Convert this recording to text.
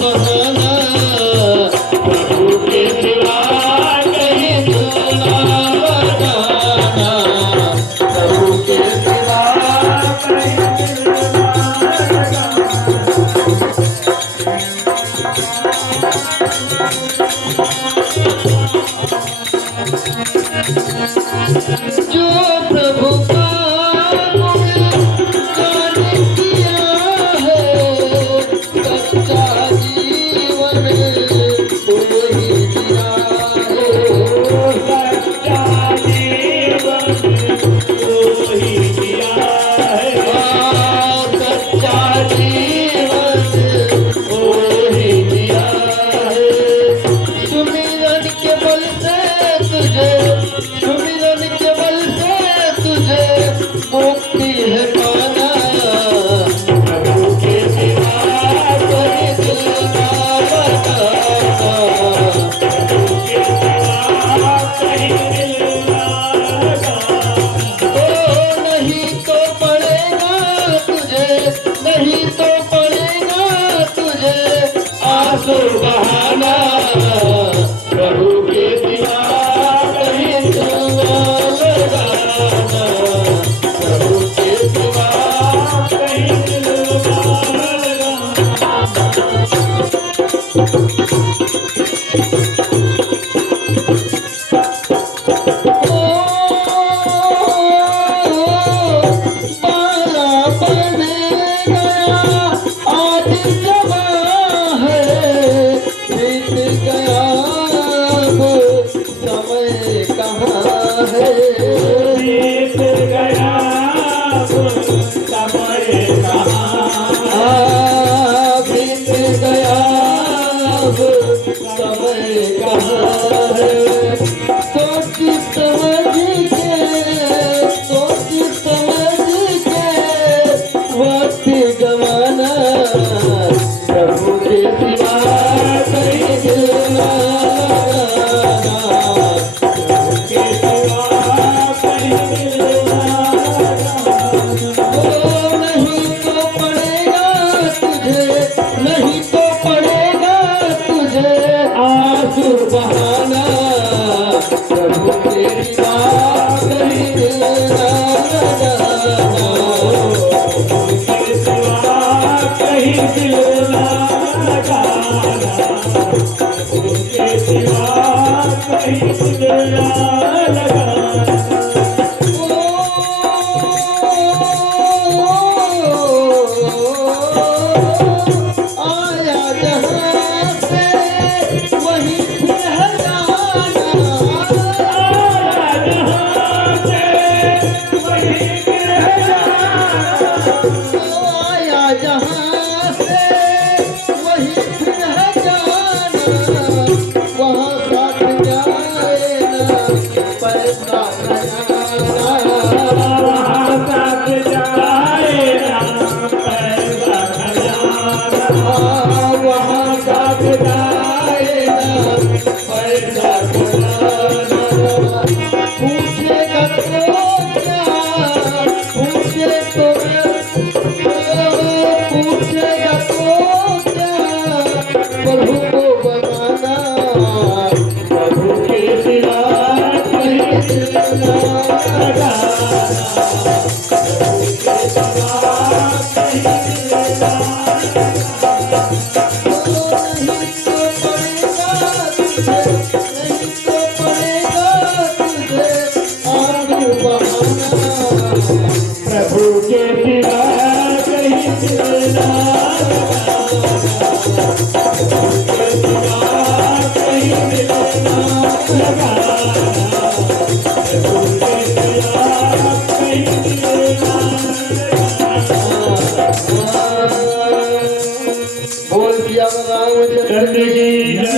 बहाना प्रभु के सिवा कहीं दूना बहाना प्रभु के सिवा कहीं जो प्रभु का गुणगान किया है सच्चा जीवन वही दिया है सच्चा जीवन वही दिया है सच्चा जीवन वही दिया है सुमिरन के बल से तुझे सुमिरन के बल से तुझे मुक्ति है पाना प्रभु के सिवा कोई दूना बहाना प्रभु के सिवा कहीं मिलना ओ नहीं तो पड़ेगा तुझे नहीं तो पड़ेगा तुझे आंसू बहाना प्रभु के सिवा कहीं दूना लगाना प्रभु के सिवा कहीं दूना बाला बने गया आज जवा है बीत गया वो समय कहाँ है बीत गया वो समय कहाँ बीत गया वो समय कहाँ है सोच समझ के सोच समझ के वक्त गवाना प्रभु के सिवा कहीं दूना लगाना प्रभु के सिवा कहीं दूना ओ नहीं तो पड़ेगा तुझे नहीं तो पड़ेगा तुझे आंसू बहाना प्रभु के सिवा कहीं दूना लगाना प्रभु के सिवा कहीं दूना लगाना प्रभु के सिवा कहीं दूना लगाना आया जहाँ से वहीं फिर है जाना आया जहाँ से वहीं फिर है जाना आया जहाँ से वहीं फिर है जाना वहाँ साथ जाए ना पैसा खजाना वहाँ साथ जाए ना पैसा खजाना वहाँ साथ जाए ना पैसा खजाना पूछेगा तो क्या पूछे तो पूछेगा तो क्या प्रभु को बनाना प्रभु के सिवा कहीं दूना लगाना प्रभु के सिवा कहीं दूना नहीं तो पड़ेगा तुझे नहीं तो पड़ेगा तुझे आंसू बहाना प्रभु के सिवा कहीं दूना लगाना प्रभु के सिवा कहीं दूना लगाना प्रभु के सिवा कहीं दूना लगाना बोल दिया राम चंद्र की जय।